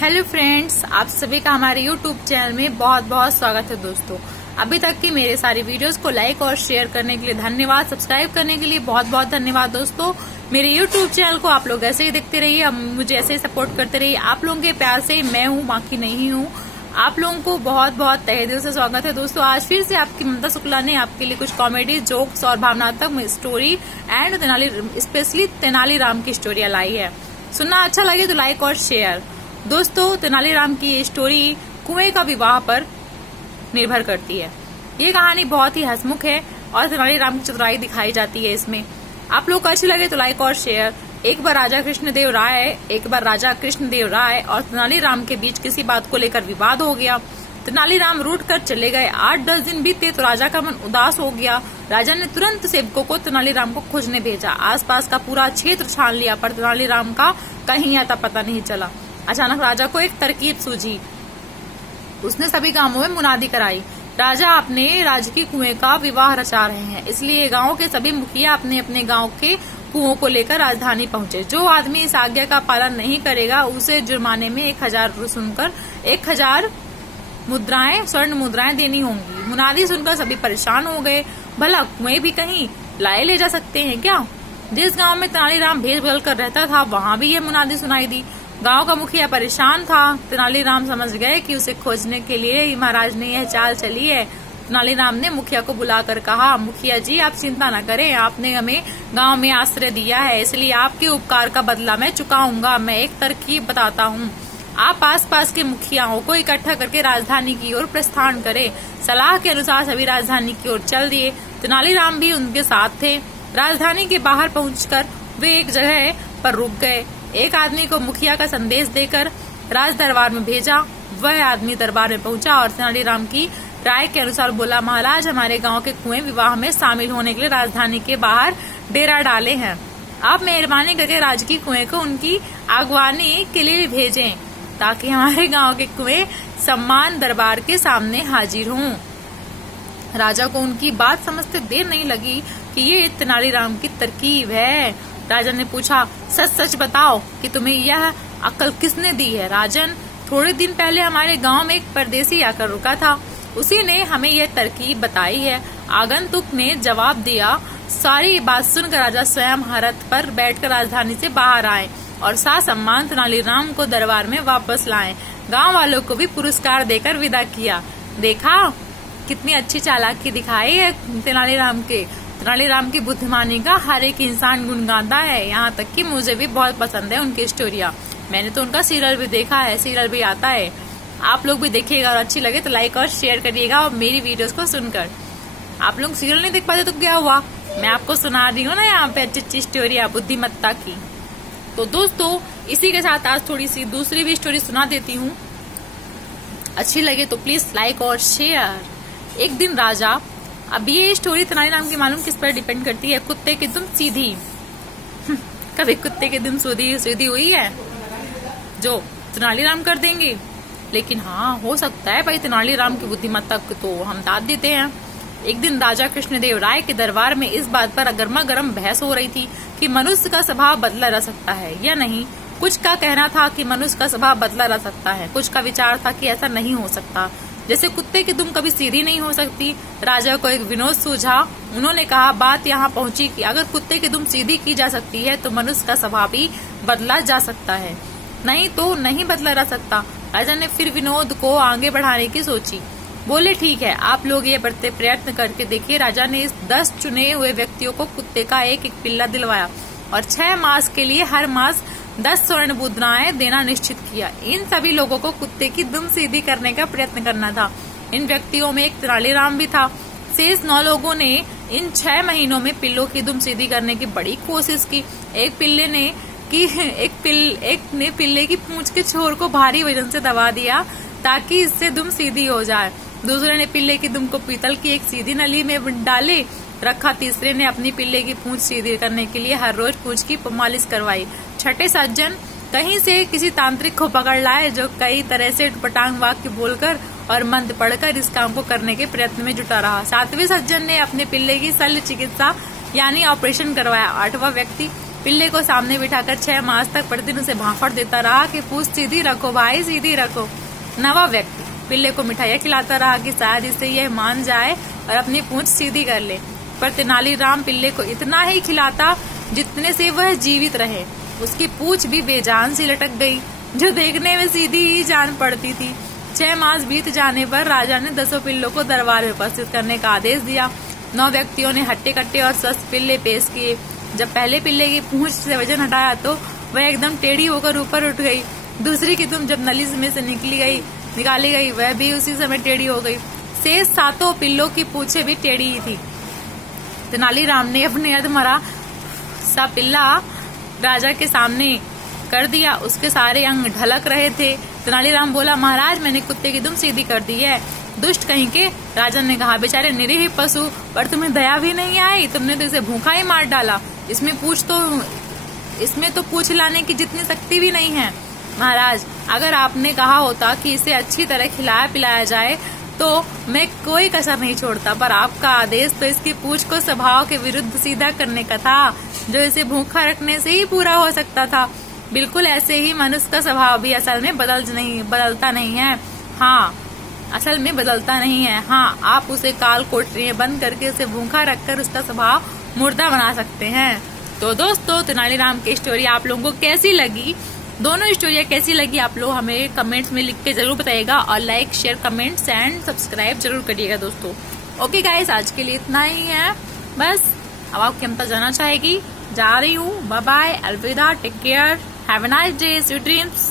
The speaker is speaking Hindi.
हेलो फ्रेंड्स, आप सभी का हमारे यूट्यूब चैनल में बहुत बहुत स्वागत है। दोस्तों, अभी तक की मेरे सारी वीडियोस को लाइक और शेयर करने के लिए धन्यवाद। सब्सक्राइब करने के लिए बहुत बहुत धन्यवाद। दोस्तों, मेरे यूट्यूब चैनल को आप लोग ऐसे ही देखते रहिए, मुझे ऐसे ही सपोर्ट करते रहिए। आप लोगों के प्यार से मैं हूँ, बाकी नहीं हूँ। आप लोगों को बहुत बहुत तहे दिल से स्वागत है। दोस्तों, आज फिर से आपकी ममता शुक्ला ने आपके लिए कुछ कॉमेडी, जोक्स और भावनात्मक स्टोरी एंड स्पेशली तेनालीराम की स्टोरी लाई है। सुनना अच्छा लगे तो लाइक और शेयर। दोस्तों, तेनालीराम की ये स्टोरी कुएं का विवाह पर निर्भर करती है। ये कहानी बहुत ही हंसमुख है और तेनालीराम की चतुराई दिखाई जाती है इसमें। आप लोग को अच्छी लगे तो लाइक और शेयर। एक बार राजा कृष्णदेव राय और तेनालीराम के बीच किसी बात को लेकर विवाद हो गया। तेनालीराम रूठ कर चले गए। 8-10 दिन बीते तो राजा का मन उदास हो गया। राजा ने तुरंत सेवकों को तेनालीराम को खोजने भेजा। आसपास का पूरा क्षेत्र छान लिया, पर तेनालीराम का कहीं आता पता नहीं चला। अचानक राजा को एक तरकीब सूझी। उसने सभी गांवों में मुनादी कराई। राजा अपने राजकीय कुएं का विवाह रचा रहे हैं, इसलिए गांव के सभी मुखिया अपने अपने गांव के कुओं को लेकर राजधानी पहुंचे। जो आदमी इस आज्ञा का पालन नहीं करेगा उसे जुर्माने में 1000 स्वर्ण मुद्राएं देनी होंगी। मुनादी सुनकर सभी परेशान हो गए। भला कुएं भी कहीं लाए ले जा सकते हैं क्या? जिस गांव में तेनालीराम भेष बदल कर रहता था वहां भी यह मुनादी सुनाई दी। गांव का मुखिया परेशान था। तेनालीराम समझ गए कि उसे खोजने के लिए ही महाराज ने यह चाल चली है। तेनालीराम ने मुखिया को बुलाकर कहा, मुखिया जी, आप चिंता न करें, आपने हमें गांव में आश्रय दिया है, इसलिए आपके उपकार का बदला मैं चुकाऊंगा। मैं एक तरकीब बताता हूँ। आप आसपास के मुखियाओं को इकट्ठा करके राजधानी की ओर प्रस्थान करें। सलाह के अनुसार सभी राजधानी की ओर चल दिए। तेनालीराम भी उनके साथ थे। राजधानी के बाहर पहुंचकर वे एक जगह पर रुक गए। एक आदमी को मुखिया का संदेश देकर राज दरबार में भेजा। वह आदमी दरबार में पहुंचा और तेनालीराम की राय के अनुसार बोला, महाराज, हमारे गांव के कुएं विवाह में शामिल होने के लिए राजधानी के बाहर डेरा डाले हैं। आप मेहरबानी करके राजकीय कुएं को उनकी अगवानी के लिए भेजें, ताकि हमारे गांव के कुएं सम्मान दरबार के सामने हाजिर हों। राजा को उनकी बात समझते देर नहीं लगी कि ये तेनालीराम की तरकीब है। राजा ने पूछा, सच सच बताओ कि तुम्हें यह अक्ल किसने दी है? राजन, थोड़े दिन पहले हमारे गांव में एक परदेसी आकर रुका था, उसी ने हमें यह तरकीब बताई है। आगंतुक ने जवाब दिया। सारी बात सुनकर राजा स्वयं रथ पर बैठकर राजधानी से बाहर आए और ससम्मान तेनालीराम को दरबार में वापस लाए। गांव वालों को भी पुरस्कार देकर विदा किया। देखा कितनी अच्छी चालाकी दिखाई है तेनालीराम के। तेनालीराम की बुद्धिमानी का हर एक इंसान गुणगाता है, यहाँ तक कि मुझे भी बहुत पसंद है उनकी स्टोरिया। मैंने तो उनका सीरियल भी देखा है, सीरियल भी आता है। आप लोग भी देखिएगा और अच्छी लगे तो लाइक और शेयर करिएगा। और मेरी वीडियोस को सुनकर आप लोग सीरियल नहीं देख पाते तो क्या हुआ, मैं आपको सुना रही हूँ ना यहाँ पे अच्छी अच्छी स्टोरिया बुद्धिमत्ता की। तो दोस्तों, इसी के साथ आज थोड़ी सी दूसरी भी स्टोरी सुना देती हूँ। अच्छी लगे तो प्लीज लाइक और शेयर। एक दिन राजा, अब ये स्टोरी तेनालीराम की मालूम किस पर डिपेंड करती है? कुत्ते की दुम सीधी। कभी कुत्ते की दुम सीधी हुई है जो तेनालीराम कर देंगे? लेकिन हाँ, हो सकता है भाई, तेनालीराम की बुद्धिमत्ता को तो हम दाद देते हैं। एक दिन राजा कृष्णदेव राय के दरबार में इस बात पर गर्मा गर्म बहस हो रही थी कि मनुष्य का स्वभाव बदला रह सकता है या नहीं। कुछ का कहना था कि मनुष्य का स्वभाव बदला रह सकता है, कुछ का विचार था कि ऐसा नहीं हो सकता, जैसे कुत्ते की दुम कभी सीधी नहीं हो सकती। राजा को एक विनोद सूझा। उन्होंने कहा, बात यहाँ पहुंची कि अगर कुत्ते की दुम सीधी की जा सकती है तो मनुष्य का स्वभाव भी बदला जा सकता है, नहीं तो नहीं बदला जा सकता। राजा ने फिर विनोद को आगे बढ़ाने की सोची। बोले, ठीक है, आप लोग ये बढ़ते प्रयत्न करके देखिए। राजा ने इस 10 चुने हुए व्यक्तियों को कुत्ते का एक एक पिल्ला दिलवाया और 6 मास के लिए हर मास 10 स्वर्ण मुद्राएं देना निश्चित किया। इन सभी लोगों को कुत्ते की दुम सीधी करने का प्रयत्न करना था। इन व्यक्तियों में एक तेनालीराम भी था। शेष 9 लोगों ने इन 6 महीनों में पिल्लों की दुम सीधी करने की बड़ी कोशिश की। एक ने पिल्ले की पूंछ के छोर को भारी वजन से दबा दिया ताकि इससे दुम सीधी हो जाए। दूसरे ने पिल्ले की दुम को पीतल की एक सीधी नली में डाले रखा। तीसरे ने अपनी पिल्ले की पूंछ सीधी करने के लिए हर रोज पूंछ की मालिश करवाई। छठे सज्जन कहीं से किसी तांत्रिक को पकड़ लाए जो कई तरह से पटांग वाक्य बोलकर और मंत्र पढ़कर इस काम को करने के प्रयत्न में जुटा रहा। 7वें सज्जन ने अपने पिल्ले की शल्य चिकित्सा यानी ऑपरेशन करवाया। 8वां व्यक्ति पिल्ले को सामने बिठाकर 6 मास तक प्रतिदिन उसे भांफड़ देता रहा कि पूछ सीधी रखो भाई, सीधी रखो। नवा व्यक्ति पिल्ले को मिठाइयाँ खिलाता रहा कि शायद इससे यह मान जाए और अपनी पूंछ सीधी कर ले। पर तेनालीराम पिल्ले को इतना ही खिलाता जितने से वह जीवित रहे। उसकी पूंछ भी बेजान सी लटक गई, जो देखने में सीधी ही जान पड़ती थी। 6 मास बीत जाने पर राजा ने 10 पिल्लों को दरबार में उपस्थित करने का आदेश दिया। 9 व्यक्तियों ने हट्टे कट्टे और स्वस्थ पिल्ले पेश किए। जब पहले पिल्ले की पूंछ से वजन हटाया तो वह एकदम टेढ़ी होकर ऊपर उठ गई। दूसरी की तुम जब नली में से निकाली गई वह भी उसी समय टेढ़ी हो गई। शेष 7 पिल्लों की पूंछें भी टेढ़ी ही थी। तेनालीराम ने अपने अधमरा सा पिल्ला राजा के सामने कर दिया। उसके सारे अंग ढलक रहे थे। तेनालीराम बोला, महाराज मैंने कुत्ते की दुम सीधी कर दी है। दुष्ट कहीं के, राजा ने कहा, बेचारे निरीह पशु, पर तुम्हें दया भी नहीं आई, तुमने तो इसे भूखा ही मार डाला। इसमें तो पूछ लाने की जितनी शक्ति भी नहीं है। महाराज अगर आपने कहा होता कि इसे अच्छी तरह खिलाया पिलाया जाए तो मैं कोई कसर नहीं छोड़ता, पर आपका आदेश तो इसकी पूंछ को स्वभाव के विरुद्ध सीधा करने का था, जो इसे भूखा रखने से ही पूरा हो सकता था। बिल्कुल ऐसे ही मनुष्य का स्वभाव भी असल में बदलता नहीं है। हाँ, आप उसे काल कोठरी में बंद करके उसे भूखा रखकर उसका स्वभाव मुर्दा बना सकते हैं। तो दोस्तों, तेनालीराम की स्टोरी आप लोगों को कैसी लगी? दोनों स्टोरियाँ कैसी लगी आप लोग हमें कमेंट्स में लिख के जरूर बताइएगा, और like share comments and subscribe जरूर करिएगा दोस्तों। ओके गाइस, आज के लिए इतना ही है बस। अब आपकी हमता जाना चाहेगी, जा रही हूँ। बाय बाय, अलविदा, take care, have a nice day, sweet dreams.